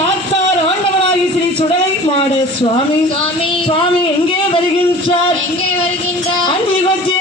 பார்த்தார் ஆண்டவராகி ஸ்ரீ சுடலை மாட சுவாமி சுவாமி எங்கே வருகின்றார் அந்தி கொச்சி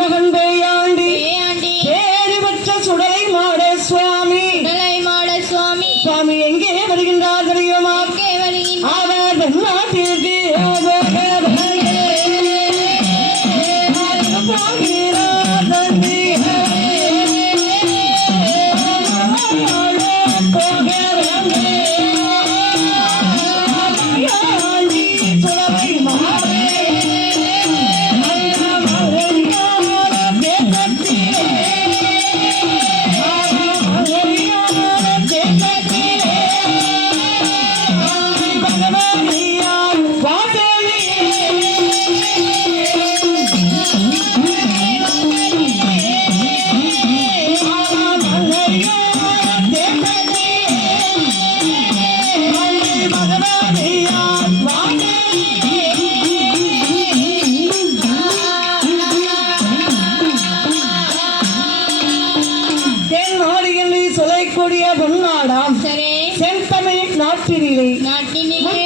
மகன் பேயாண்டி பேரி பெற்ற சுடலை மாட சுவாமி சுவாமி எங்கே வருகின்றார் தெரியுமா? அவர் நாட்டிற்கு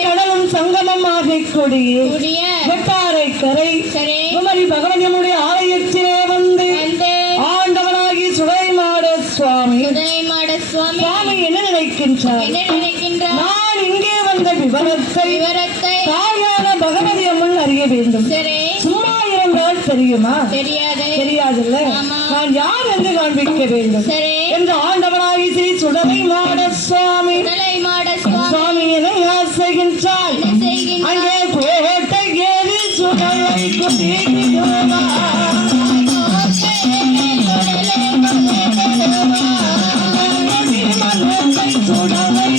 கடலும் சங்கமமாக கூடிய வெட்டாரை கரை குமரி பகவதியமுடைய ஆலயத்திலே வந்து ஆண்டவனாகி சுடலை மாட சுவாமி என்ன நினைக்கின்றார்? நான் இங்கே வந்த விவரத்தை தாயான பகவதி அம்மன் அறிய வேண்டும். சும்மா இருந்தால் தெரியுமா? தெரியாதுல்ல. நான் யார் என்று காண்பிக்க வேண்டும் என்று ஆண்டவனாகி ஸ்ரீ சுடலை மாட சுவாமி சுவாமி என செய்கின்றார். அங்கே கோட்டை ஏறி சுடலை குதிக்கிறோமா சுடலை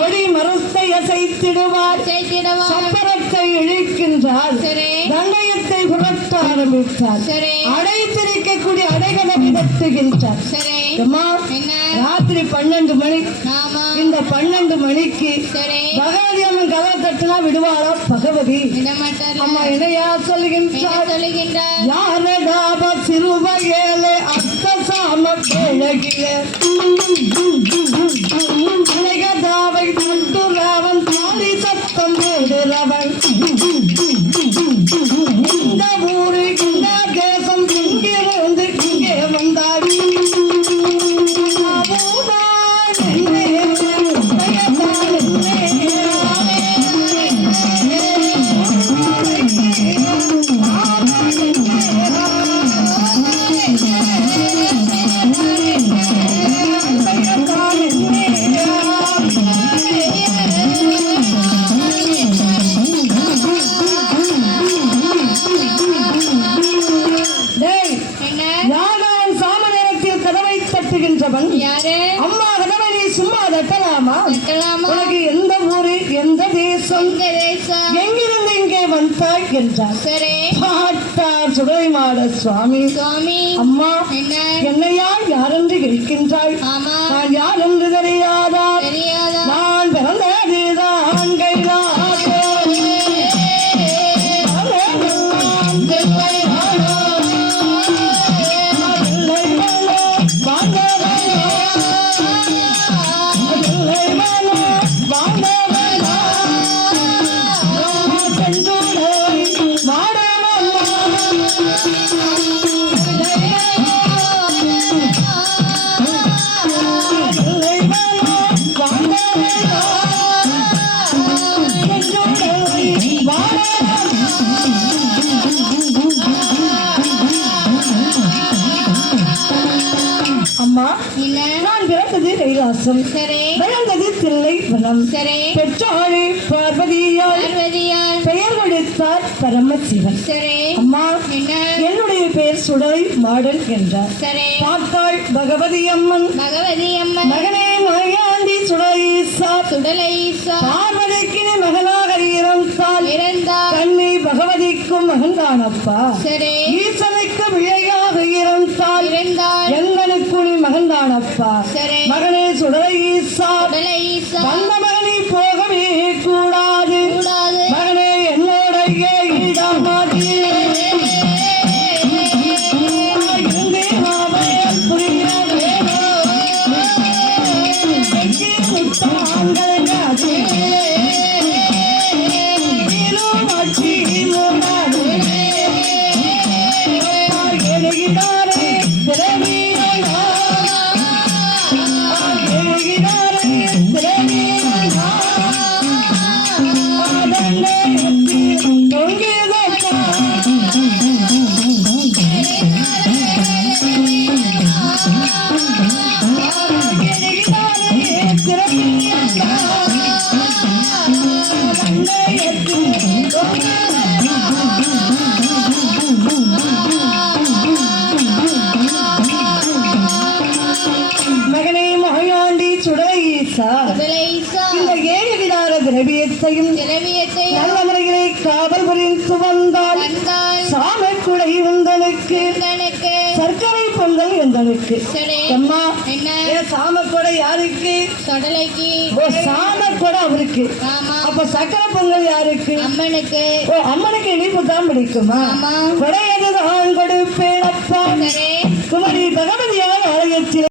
கொடி மரத்தை அசைத்திடுவார், சப்பரத்தை இழுக்கின்றார், தண்டயத்தை புரட்ட ஆரம்பித்தார், அடைத்திருக்கக்கூடிய அடைகளை தட்டுகின்றார். ராத்திரி 12 மணி. இந்த 12 மணிக்கு பகவதி அம்மன் கதை தட்டுனா விடுவாளா பகவதி? அம்மா என்னையா சொல்லுகின்றார்? யாரடாப சிறுவையேலே அத்த சாம கேளகிலே தாவை தட்டுறவன் தாலி சத்தம் போடுறவன் இந்த ஊரு இந்த தேசம் இங்கிருந்து இங்கே வந்தாடி Yeah. கேட்கலாமா? உனக்கு எந்த ஊரு, எந்த தேசம், எங்க தேசம்? எங்கிருந்து இங்கே வந்தாய் என்றார். சரி பார்த்தார் சுடலைமாட சுவாமி. சுவாமி அம்மா, என்ன? என்னையா யாரென்று கேட்கின்றாய்? ஆமா நான் யார் என்று தெரியாதா? தெரியாதா? நான் பிறந்ததுதான் கைலாசே. அழகெல்லாம் தில்லைவாழோ. தில்லைவாழோ, வாழ்ந்தவளோ. தில்லைவாழோ, வாழ்ந்தவளோ. செந்தூரை வாடவளோ. தில்லைவாழோ, வாழ்ந்தவளோ. செந்தூரை வாடவளோ. அம்மா, என்ன? நான் பிறந்தது கைலாசம், சரி வளர்ந்தது தில்லை வனம். சரி பெற்றாளே பார்வதியால் பார்வதியார். பெயர் கொடுத்தார் பரமசிவன். சரி அம்மா, என்ன? என்னுடைய பெயர் சுடலை மாடன் என்றார். சரி பார்த்தாள் பகவதி அம்மன். பகவதி அம்மன். மகனே மயாண்டி சுடலைசா. சுடலைசா பார்வதிக்கு நீ மகனாக இருந்தால் இருந்தார். கண்ணி பகவதிக்கும் மகன்தானப்பா. சரி ஈசனுக்கு விழையாக இருந்தால் இருந்தார். எங்களுக்கு நீ மகன்தானப்பா. சரி மகனே சுடலைசா, சுடலைசா வந்த மகனே போகவே கூடாது. கூடாது. மகனே என்னுடைய இடமாதி மகனே மகையாண்டி சுடலைசா, சுடலைசா இந்த ஏழு விதார திரவியத்தையும் திரவியத்தை நல்ல முறையிலே காவல் புரிந்து வந்தால் வந்தால் சாமக்குடை உந்தனுக்கு, உங்களுக்கு. சர்க்கரை பொங்கல் எங்களுக்கு. சரி அம்மா, என்ன? சாமக்கொடை யாருக்கு? சுடலைக்கு. ஓ, சாமக்கொடை அவருக்கு. ஆமா அப்ப சக்கரை பொங்கல் யாருக்கு? அம்மனுக்கு. ஓ, அம்மனுக்கு இனிப்பு தான் பிடிக்குமா? ஆமா கொடையதுதான் கொடுப்பேன் அப்பா. சரி குமரி பகவதியார் ஆலயத்தில்